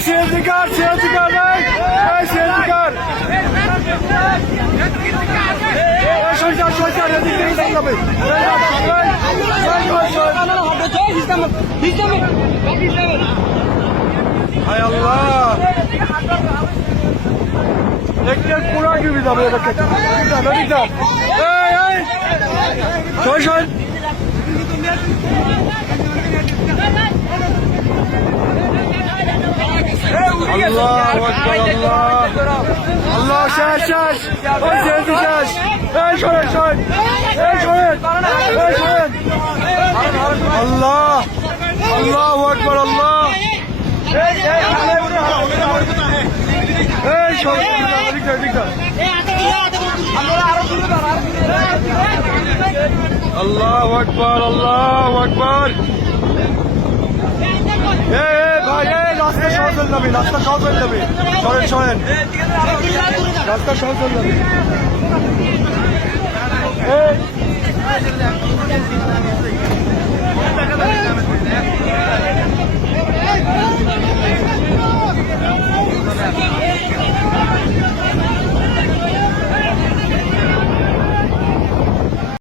शिकार शिकार शिकार Şöyle şöyle hadi gidelim sen de bey. Hay Allah. Tekrar kura gibi de böyle bakın. Bir daha bir daha. Hey hey. Koşun. আল্লাহ শেষ শেষ ওই শেষ শেষ এই শোনেন শোনেন এই শোনেন এই শোনেন আকবার, আল্লাহ আকবার এই এই ভাই এই রাস্তা সহজ হয়ে যাবে রাস্তা সহজ হয়ে যাবে। সরেন সরেন। রাস্তা সহজ হয়ে যাবে।